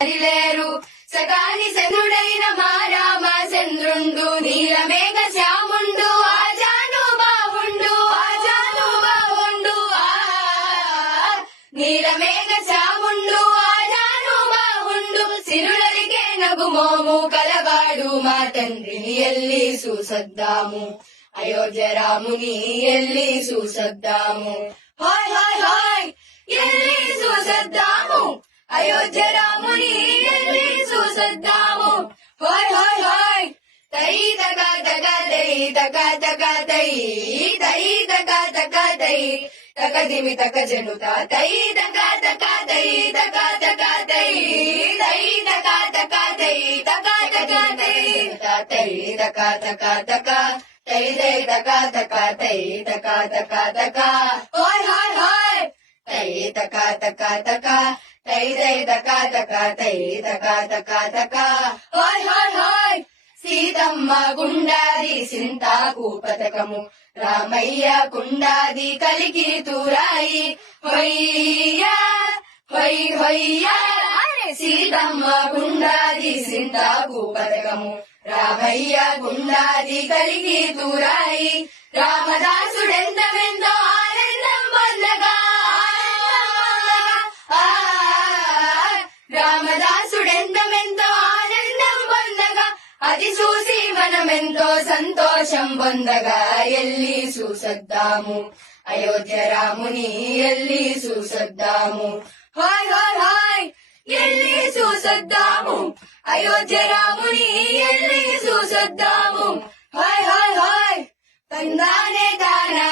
లేరు సగాని చంద్రుడైన మా రామచంద్రుండు నీలమేఘ శ్యాముండు ఆజాను బావుండు నీలమేఘ శ్యాముండు ఆజాను బావుండు సిరులరికే నగుమోము కలవాడు మా తండ్రిని ఎల్లి చూసొద్దాము అయోధ్య రాముని ఎల్లి చూసొద్దాము హాయ్ హాయ్ హాయ్ ఎల్లి చూసొద్దాము అయోధ్య రాముని ఎల్లి చూసొద్దాము హాయ్ హాయ్ హాయ్ తై తక తక తై తక తక తై తై తక తక తై తక దిమి తక జనుత తై తక తక తై తక తక తై తై తక తక తై తక తక తై తై తక తక తక తై తై తక తక తై తక తక తక హాయ్ హాయ్ హాయ్ తై తక తక తక తై తై తక తక తై తక తక తక హాయ్ హాయ్ హాయ్ సీతమ్మ గుండాది సింతాకు పతకము రామయ్య కుండాది కలికి తూరాయి హొయ్యా హొయ్ హొయ్యా సీతమ్మ గుండాది సింతాకు పతకము రామయ్య గుండాది కలికి తూరాయి రామదాసుడెంతమెంతో ఆనందం పొందగా రామదాసుడెంతమెంతో ఆనందం పొందగా అది చూసి మనమెంతో సంతోషం పొందగా ఎల్లి చూసొద్దాము అయోధ్య రాముని ఎల్లి చూసొద్దాము హాయ్ హాయ్ హాయ్ ఎల్లి చూసొద్దాము అయోధ్య రాముని ఎల్లి చూసొద్దాము హాయ్ హాయ్ హాయ్ తందానే తానా